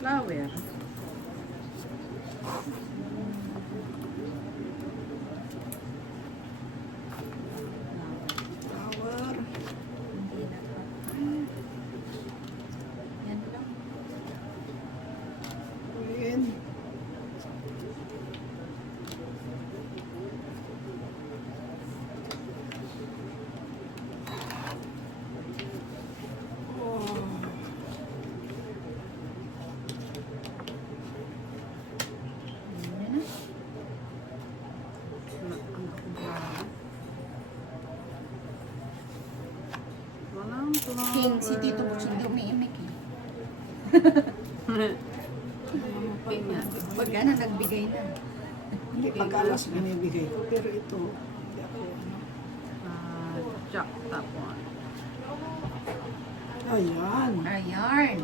Flower. Flower. Hindi na to. Yan lang. Green. Oh. Yan na. Walang flower. King, si Tito Buksong di umiimik eh. Pink nga. Pag gana, nagbigay na. Hindi, pag-alas binibigay ko. Pero ito, hindi ako, ano. Jack top one. Ayan. Ayan.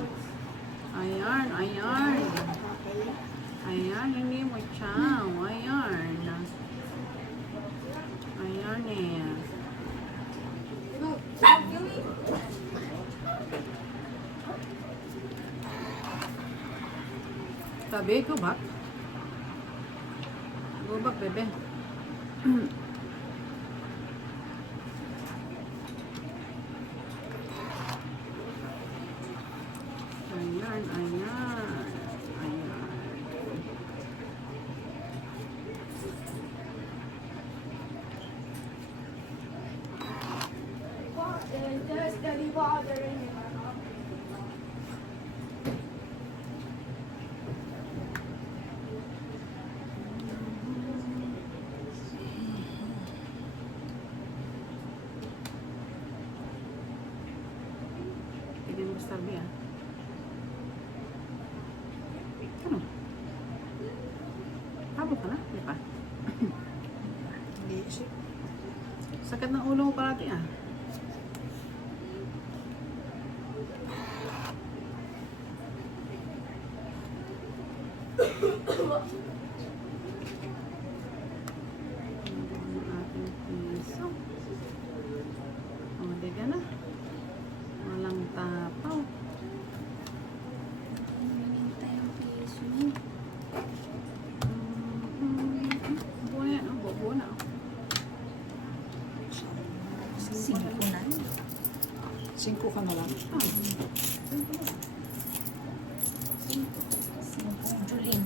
Ayan, ayan. Okay. Ayan, hindi mo chow. Ayan. Ayan eh. Tabi, go back. Go back, bebe. Ayan, ayan. Ayan. Tignan mo sa tabi ah. Ano? Habok ka na? Di pa? Hindi isip. Sakit ng ulo mo parati ah. Ang ating piso. O, di ka na. Walang tapaw. Hinintay ang piso. Buo na yan, oh. Buo na, oh. 5 na. 5 ka na lang. Ah. 5 Juling.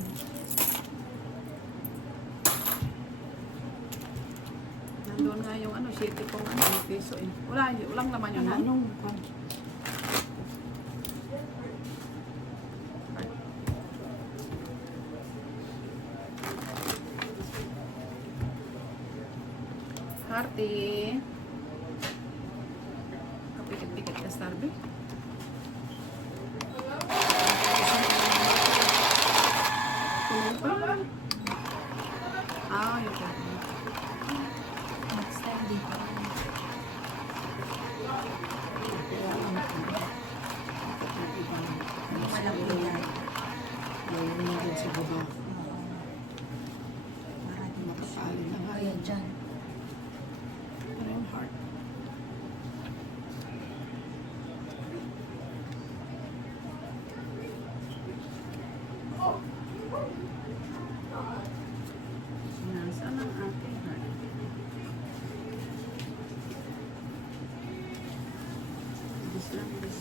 Nandun nga yung ano, city kong ano, piso eh. Walang laman yun, ha? Anong, Hearty. Kapikit-pikit ka, Starby. Ah, yun ka. Next time dito. Malaki yan. Mayroon din sa baba. Maraming Makapali na nga. Ayan dyan. Ano yung heart? Nasaan ang ating heart? This lang, this.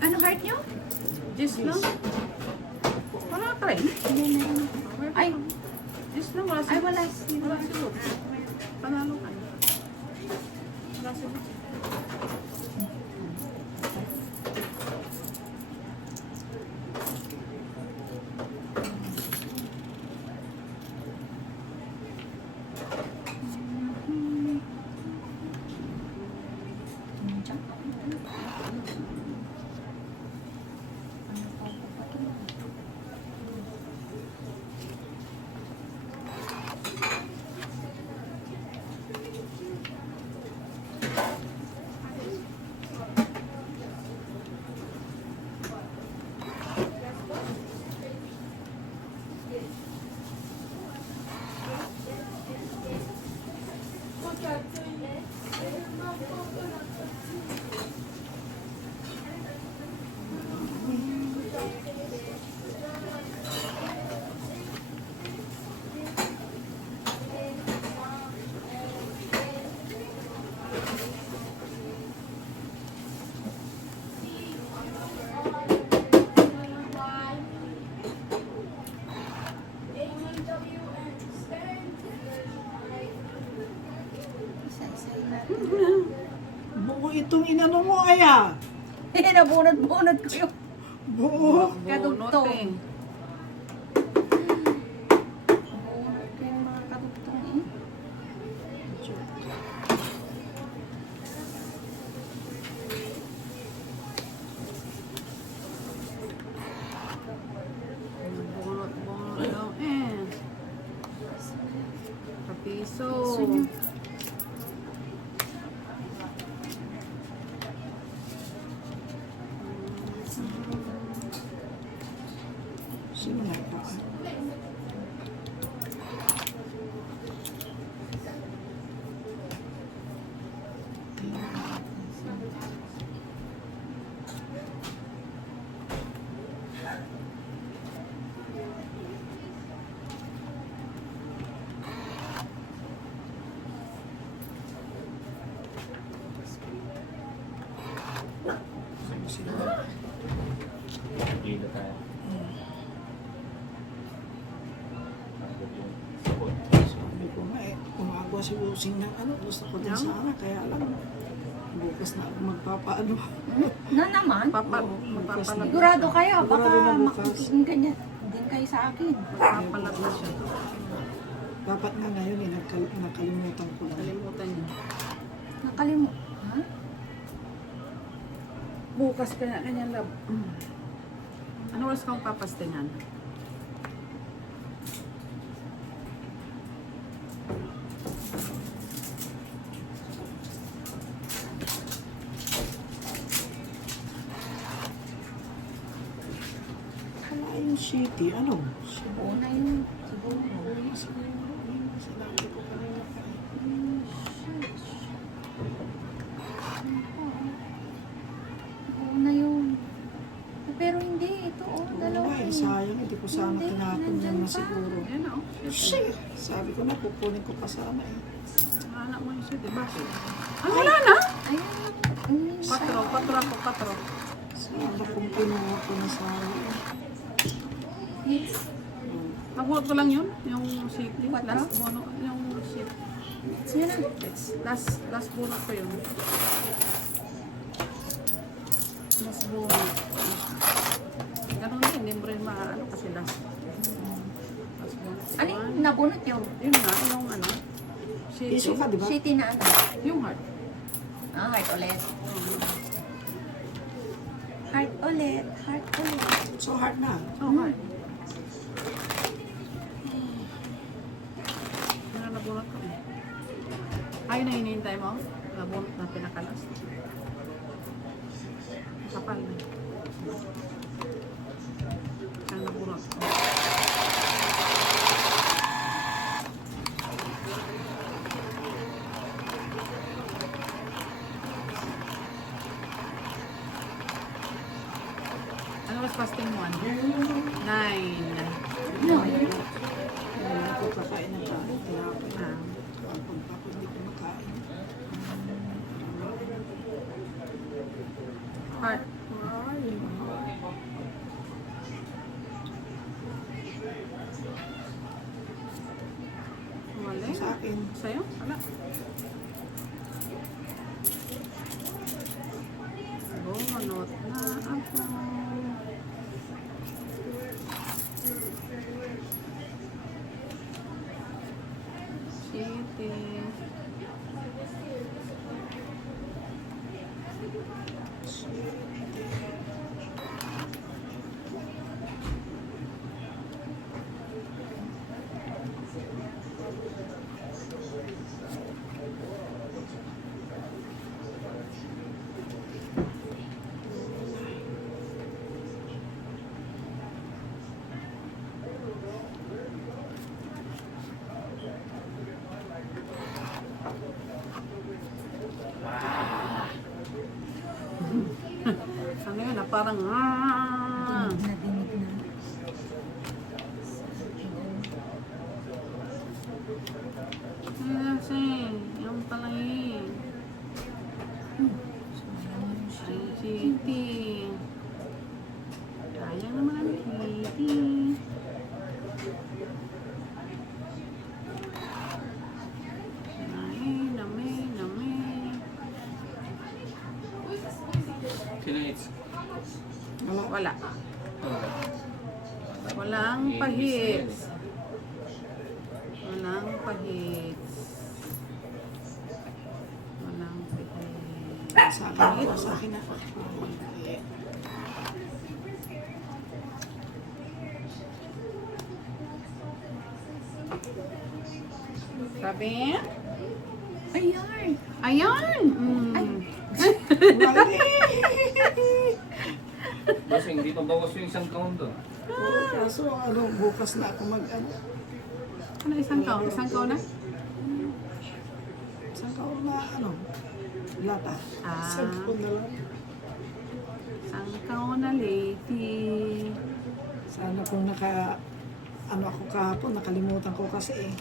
Ano heart nyo? This lang? Wala ka rin? Hindi na yun. Ay, This lang, wala ay si wala. Wala si Luke. Panalo ka. Wala si Luke. itong inano mo, aya. Nabunod-bunod ko yung Buo. kadugtong. Bunot eh. Bunod ko yung mga kadugtong eh. Bunot yung eh. Kapiso. Gusto niyo? Sino nga pa? Dito tayo. Sabi ko nga eh, umagawa si Busing ng ano, gusto ko din sana, kaya lang, bukas na ako magpapaano. Na naman. Oo, bukas na. Sigurado kayo. Baka Sigurado na bukas. makikinig ganyan din kayo sa akin. Magpapalag na siya. Dapat nga ngayon eh, nakalimutan ko na. Kalimutan niya. Nakalimut. Ha? Bukas kanya lab. Ano oras kang papastingan? Kalayong City, ano? Buo na yun. Siguro. Sinabi ko kanina pa eh. Buo na yun. Pero hindi. Ito oh. Dalawa Ay, eh. sayang, hindi ko sana Hindi, tinapon nandyan yan na pa. siguro. Yan o. Shit! Sabi ko na, kukunin ko pa sana eh. Anak mo yung city. Bakit? Ah, wala na? Ayun. Mm, Patro. Sana kung pinuha ko na sayang. Yes. Nabunot ko lang yun. Yung city. Patro? Last bunot. Yung city. Sige na. Last bunot ko yun. Last bunot. Ganun din. Hindi mo rin maano kasi last. Last bunot. Ano yung nabunot yung Yun nga. Yung ano. City. Iso ka, di ba? city na ano? Yung heart. Ah, heart ulit. Heart ulit. Heart ulit. So hard na. Oh, heart. Ano nabunot ko eh. Ay, na hinihintay mo? Nabunot na pinakalas. Kapal na. Ang nabunot ko. Ano mas fasting mo? 9. No. Hindi ko kakain ng kain. Tinapon. Ah. Kapag ako hindi ko makain. Heart. Mali. Sa akin. Sa'yo? Wala. Bumanot na ako. City. Ano yun, parang Nadinig na. Kasi, yung pala yun. City. Kaya naman, City. Nami. Sino hits? Wala. Wala. Oh. Walang pahits. Walang pahits. Walang pahits. Sa akin, sa akin na. Sabi? Ayan. Ayan! Mm. Mali! Boss, hindi pa bawas yung isang count doon. Kaso ano, bukas na ako ano. Ano isang kaon? Isang kaon na? Isang kaon na ano, lata. Ah. Cellphone na lang. Isang kaon na lady. Sana kung ano ako kahapon, nakalimutan ko kasi eh.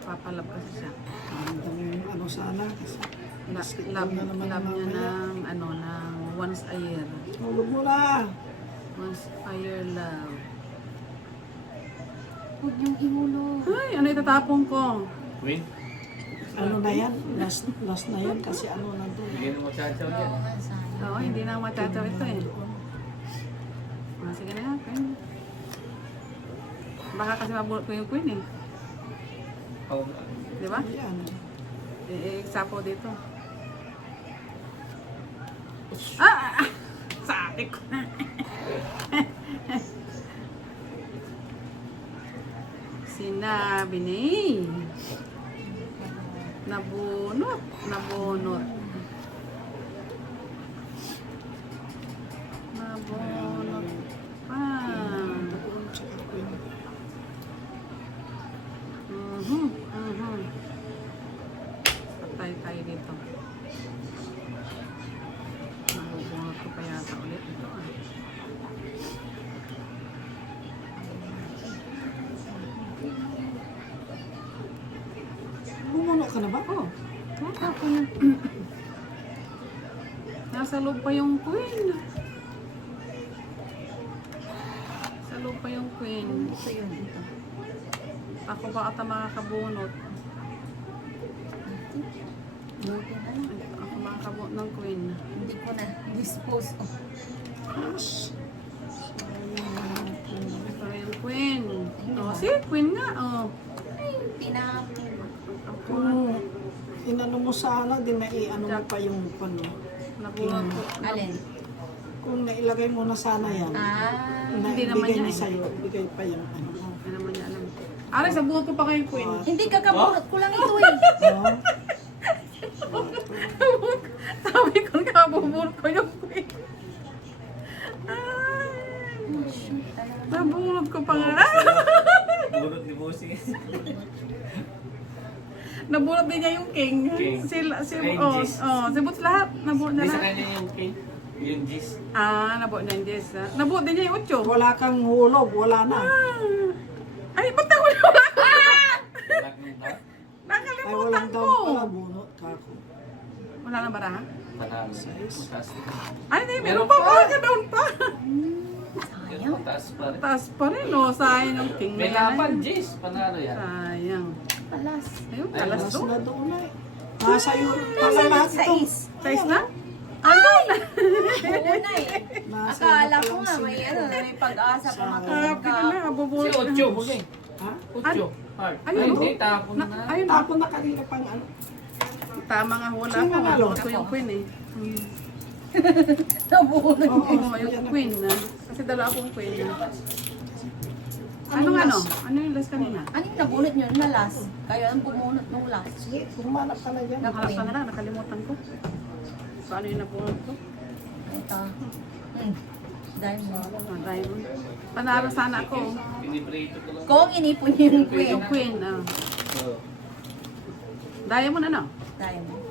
Papalab kasi siya. Ang dami yung ano sana. Kasi Love na naman niya mamaya. ng ano, ng once a year. Hulog mo na. Once a year love. Huwag niyong ihulog. Ay, ano itatapon ko? Win? Ano na yan? Last na yan kasi ano nandun. Bigyan mo chachaw yan. Oo nga, sana. Oo, hindi na matataw ito eh. Ah, sige na, Queen. Baka kasi mabulot ko yung Queen eh. Oh, Di ba? Ayan. Sapo dito. Ah! Sabi ko na. Sinabi ni. Nabunot. Nabunot. Nabunot pa. Doon sa Queen. Patay tayo dito. Nabubunot ko pa yata ulit ito ah. Bumuno ka na ba? Oh. Ako na. Nasa loob pa yung Queen. Sa loob pa yung Queen. Ito yun, ito. Ako ba ata makakabunot? Buti na lang. Ako makakabunot ng Queen. Hindi ko na dispose of. Yes. Ito na yung Queen. Oh, si Queen nga. Oh. Ay, tinapon. Kung inano mo sana, din na i-ano mo pa yung ano. Nabunot ko. Alin? Kung nailagay mo na sana yan, Ah, Hindi naman bigay yan na eh. sa'yo, bigay pa yung ano. Hindi naman niya alam. Aray, sa buhot ko pa kayo Queen. hindi kakabunot ko lang ito eh. Oh, Sabi ko nga, bubunot ko yung Queen. Ay, Shoot, talaga. nabunot ko pa nga. Bulot ni Bossing. Nabunot din niya yung King. King. Ay, Jis. Si Boots lahat. Nabunot Hindi niya sa lahat. kanya yung king. Yung Jis. Nabuot na yung Jess. Nabuot din niya yung 8. wala kang hulog, wala na. Ay, ba't ako wala ko? Black ng heart. Ay, Nakalimutan walang ko. down pala, bunot ka ako. Wala na baraha? Panalo. Size. Mataas. Ay, hindi. Meron Meron pa. pa. Wala ka doon pa. Yun, mataas pa rin. Taas pa rin, no? Sayang yung King. May na yan. laban, Jis. Panalo yan. Sayang. Palas. Ayun, Ay, talas Mas to. na doon na eh. Nasa iyo, pala lahat ito. Size na? Ano na? Oo na eh. Nasa Akala iyo ko pa nga lang may sila. ano, may pag-asa pa Happy makakapag. na na. Si Bubulot na. Ocho, Bossing. Ha? Ocho. Heart. Ayun, Ay, no? hindi. Tapon na. Ayun, Tapon na kanina pang ano. tama nga wala Sino ko. nanalo? Ako yung Queen eh. Nabunot. Oo, Oo, yung Queen na. Kasi dala akong Queen na. Anong ano? Ano yung last kanina? Ano yung nabunot nyo na last? Kayo ang bumunot nung last. Sige, humanap ka na dyan. Nakalas ka na lang, nakalimutan ko. So ano yung nabunod ko? Ito. Diamond. Diamond. Panalo sana ako. Pinibrito ko lang. Kung inipon niyo yung queen. Yung Queen. Oo. Diamond ano? Diamond.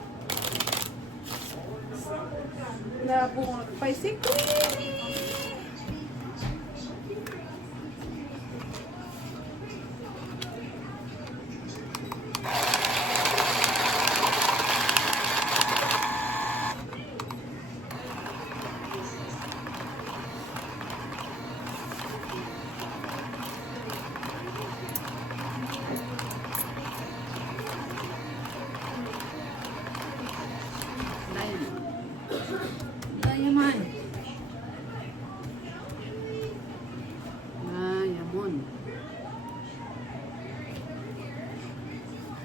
Nabunod pa si Queen. Diamond. Diamond. naman. Diamond.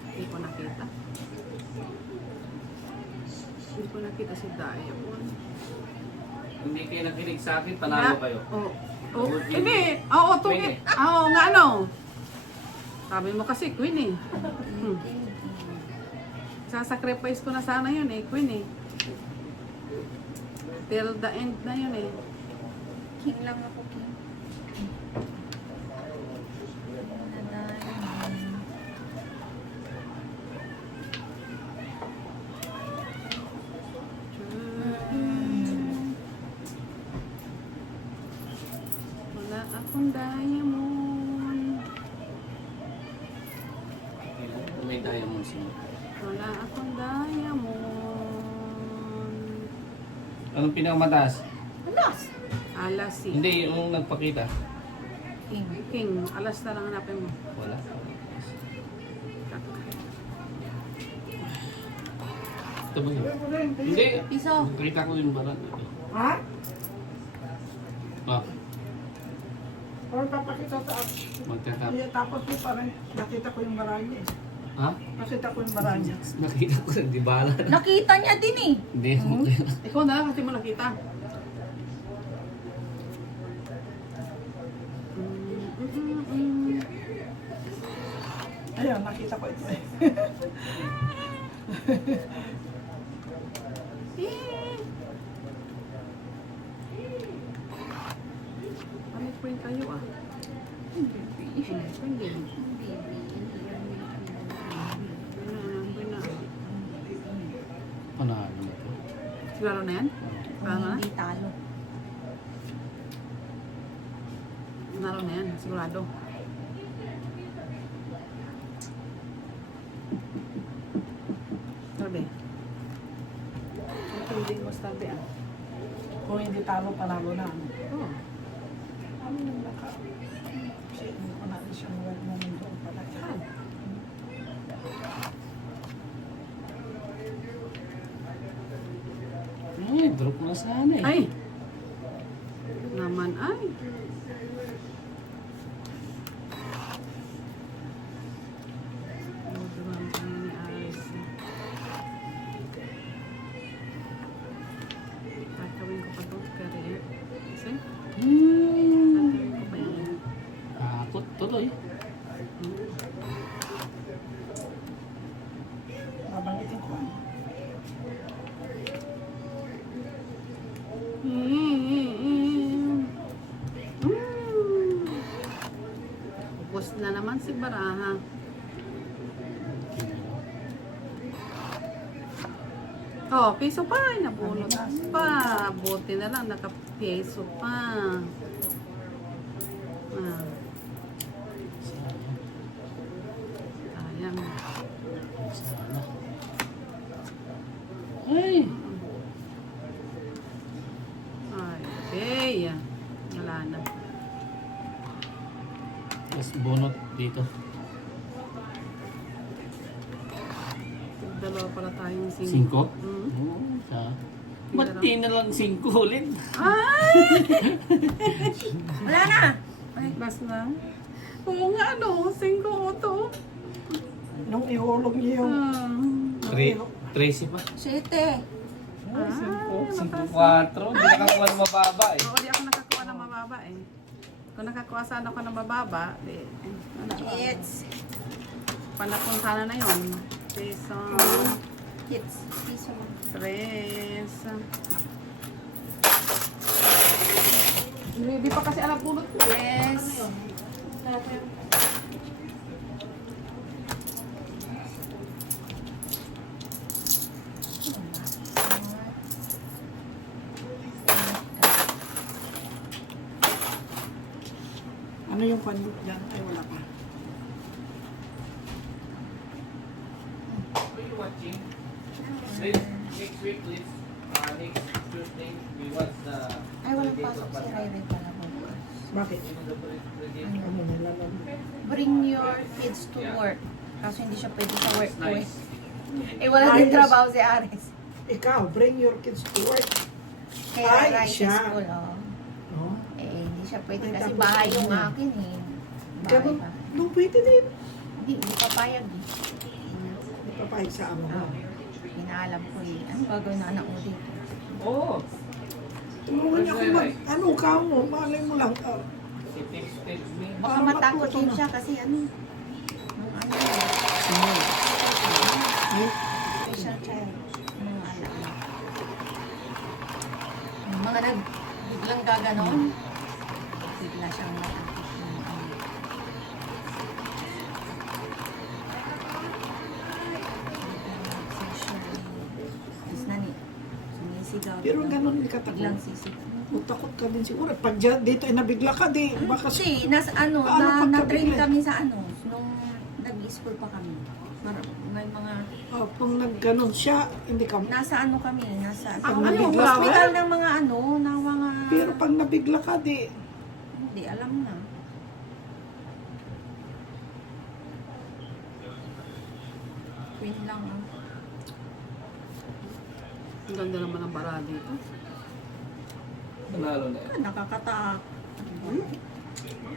Hindi ko nakita. Hindi ko nakita si Diamond. Hindi kayo nakinig sa akin, panalo kayo. Oo. Oh. Hindi. Oo, tungit. Oo, nga ano. Sabi mo kasi, Queen eh. Sasacrifice ko na sana yun eh, Queen eh. Till the end na yun eh. King lang ako, king. Wala akong diamond. May diamonds mo. Wala akong diamond. Anong pinakamataas? Alas! Alas si Hindi, yung nagpakita. King. King. Alas na lang hanapin mo. Wala. Ito ba yun? Hindi. Piso. Nakita ko yung barat. Ito. Ha? Ah, Or papakita sa app. magtatap. Yeah, tapos po parang nakita ko yung baranya eh. Ha? Nakita ko yung baranya. Nakita ko sa di bala. Nakita niya din eh. Hindi. Ikaw na lang kasi mo nakita. Ayun, nakita ko ito eh. Ano print kayo ah? Hindi. Panalo na ito. Siguro na yan? Paano na? Hindi talo. Naro na yan, sigurado. Sabi. Ito hindi mo sabi ah. Kung hindi talo, panalo na. Oh. Ano yung naka... Kasi hindi ko natin siyang wag na nandoon pala. Saan? Ay, drop na sana eh. Ay! Naman ay. Duran kami ni Aris. Tatawin ko pa ito. Kaya kasi tatawin ko pa yan. Takot tuloy. Babanggitin ko. Ubus na naman si Baraha. Oh, piso pa. Nabunot pa. Buti na lang. Naka-piso pa. Ah, sayang. Sana. Ay! Ay, okay. Wala na. Mas bunot dito. Dalawa pala tayong 5? Mm. Ba't di na lang 5 ulit? Ay! Wala na! Ay, bas na. Oo nga, ano? 5 ko to. Nung ihulog niyo yung... Ah. 13 pa. 7. 5-4. Hindi nakakuha ng mababa eh. Oo, di ako nakakuha ng mababa eh. Kung nakakuha sana ako ng mababa, di, ano, It's. panapon sana na yun. Piso, It's. Piso. 3. Hindi pa kasi alam pulot ko. Yes. Ano yung panduk dyan? Ay, wala pa. Are you watching? Next week, please. Next Tuesday, we watch the... Ay, walang pasok si Ray pala bukas. Bakit? Ano nila lang? Bring your kids to work. Kaso hindi siya pwede sa work ko eh. Nice. Eh, wala din Ayos. trabaho si Aris. Ikaw, bring your kids to work. Kaya Ay, rice siya. school, oh. Oh. Eh, hindi siya pwede Ay, kasi tapos bahay ano yung yun? akin eh. Bahay Ganun, pa. no, pwede din. Hindi papayag eh. Hindi pa pahig sa amo mo. Oh, inaalam ko eh. Ano gagawin na anak mo dito? Oh! Tulungan niya ako mag, ano ka mo, malay mo lang. He takes me. Baka Para matakot matuto din na. siya kasi ano. Nung ano. Ay, Special child. Mga alaala. Yung mga biglang gaganon. Bigla siyang matakot. Tapos nani, sumisigaw. pero ganun ka Biglang takot. sisigaw. Takot ka din siguro. Pag dyan, dito ay nabigla ka, di baka Kasi, nasa ano, Paano na-train pagkabigla? kami sa ano, nung nag-school pa kami. May mga, pag nagganon siya, hindi ka. nasa ano kami, nasa Pag ano, nabigla ka? hospital ng mga ano, ng mga, Pero pag nabigla ka, di. hindi, alam na. Queen lang ah. Ang ganda naman ng bara dito. Panalo na yan. Nakakatak.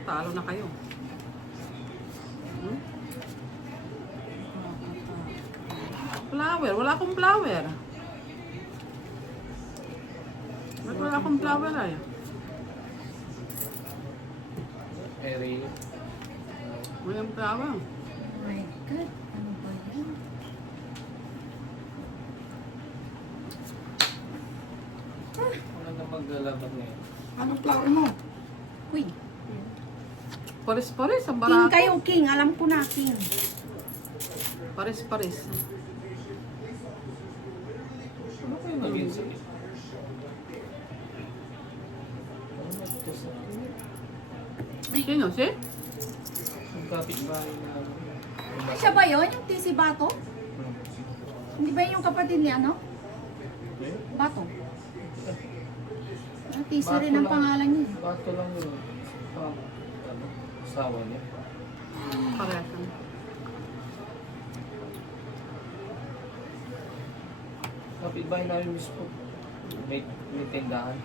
Talo na kayo. Hmm? Flower. Wala akong flower. Ba't wala akong flower ay? Eri. Walang flower. Oh my God, ano ba yan? Wala na maglalaban ngayon. Anong flower mo? Queen. Pares-pares. Ang King barato. kayo, King. Alam ko na, King. Pares-pares. Ano kayo naging sakit? Ano nagtos na? Sino? Si? Yung kapitbahay na ano. Siya ba yun? Yung TC Bato? Hindi ba yun yung kapatid ni ano? Eh? Bato? Ah, TC rin ang pangalan niya. Bato lang yun. Ano? Asawa niya. Parehas. Kapitbahay namin mismo. May tindahan.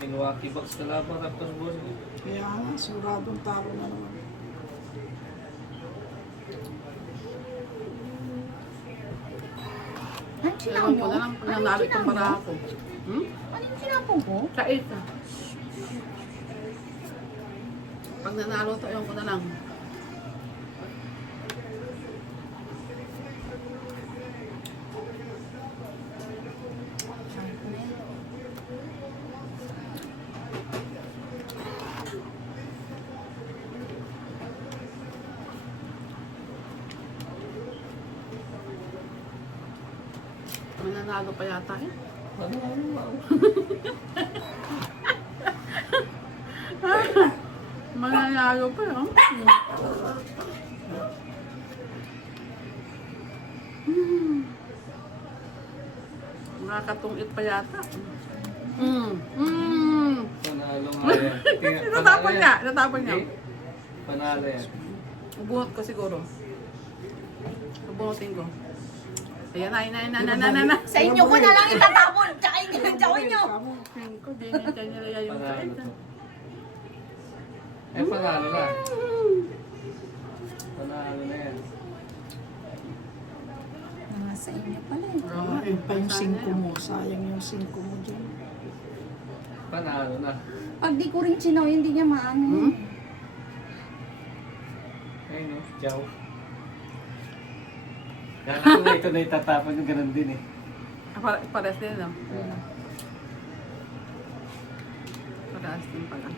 Milwaukee Bucks na laban Raptors boss. Kaya nga, siguradong talo na naman. Ano sinaw Ewan nyo? ko na lang kung Ano nanalo yung itong sinaw nyo? bara ko. Hmm? Ano yung sinapong ko? Sa 8. Pag nanalo to, ewan ko na lang. Sabi ko na yun. May nanalo pa yata eh. Mananalo pa yun. Nakakatungit pa yata. Panalo nga yan. Natapon niya. Natapon niya. Eh, panalo yan. Ubunot ko siguro. Ubunotin ko. Ayan na. Sa inyo ko na lang itatapon. Tsaka gawin nyo. Tingin ko, di niya nilaya yung Panalo kahit. to. Eh, panalo na. Panalo na yan. Sa inyo pala eh. Ayun pa yung 5 mo. Sayang yung 5 mo dyan. Panalo na. Pag di ko rin sinaw, hindi niya maano. Ayun no, Chow. Kaya ito na itatapon yung ganun din eh. Pares din, no? Pares din pala.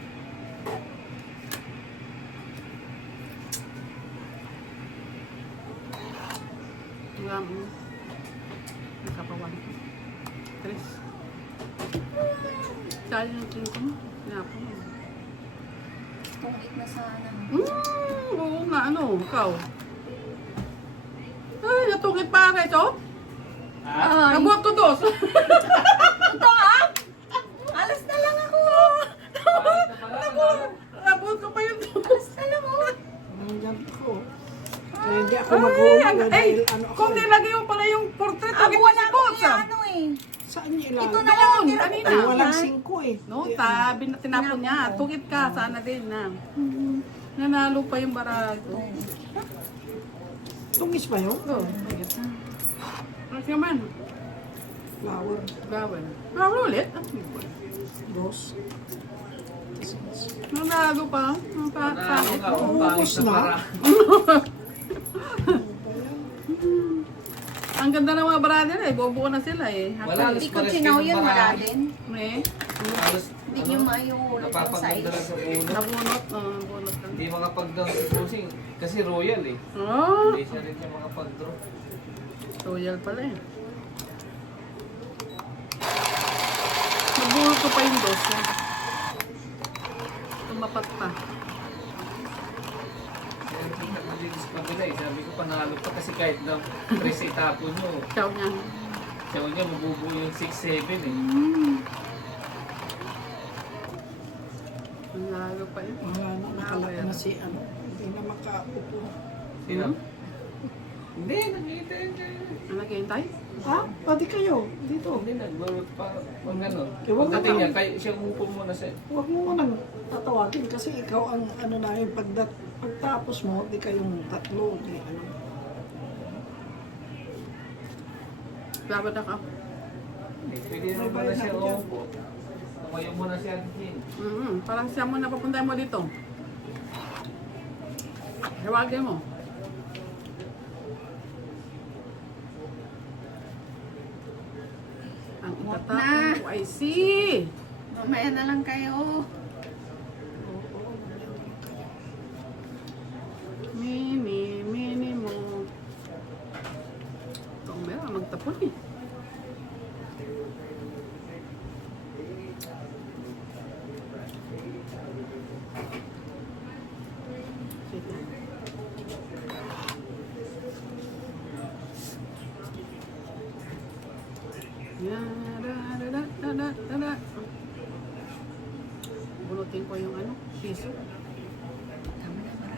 Nakapawan. Chris. Dahil yung tingko mo, pinapon mo. Tungit na sana. Oo nga, ano, ikaw. Ay, natungit pa rin ito. Ay, Nabuhat ko dos. ito ah! Alas na lang ako! Nabuhat ko pa yung dos. Alas na lang oh! Anong dyan ko? Kaya hindi ako mag-uumag dahil ano ako. Kung nilagay mo pala yung portrait, Ako agad wala si akong Kotsa. ano eh. Saan niya ilalagay? Ito na lang ang Doon, tira kanina. Ay, walang 5 eh. No, tabi na tinapon niya. Tukit ka, sana din na. Nanalo pa yung barato. Tungis ba yun? Oh, tukit. Ano naman? Flower. Gawin. Gawin ulit? Rose. Nanalo pa. Ang pangit. Ubus na. Ang ganda ng mga barada nila eh. Bobo na sila eh. Wala, Hindi ko sinaw yun, wala din. Eh, Halos, Hindi nyo mayulog yung napapaganda lang size. sa ulo. nabunot. Bunot lang. Hindi makapag-down si Pusing. Kasi royal eh. Oh, Hindi siya rin siya makapag-draw. royal pala eh. Nabunot ko pa yung dos niya. Tumapat pa. Kaya hindi na malinis pa nila eh. Sabi ko panalo pa kasi kahit na 3 itapon nyo. Chow niya. Siya niya mabubuo yung 6-7 eh. Ang lalo pa yun. Wala na, nakalaki na si ano. Hindi na makaupo. Sino? Hindi, nakita niya. Ang naghihintay? Ha? Pati kayo. Dito. Hindi, nagbarot pa. Pag gano'n. Huwag Pagdating na. niya, kaya siya umupo muna sa... Huwag mo nang tatawagin kasi ikaw ang ano na yung pagtapos mo, di kayong tatlo, di ano. Laban na ka. Hindi, pwede naman pala siya umupo. Tumayo muna siya din. Parang siya muna papunta mo dito. Tawagin mo. Ang Wag itatapon na. ko ay si. Mamaya na lang kayo. Mini mo. Ito ang meron, magtapon eh. Sit lang. Ya, da. Bunutin ko yung ano, piso.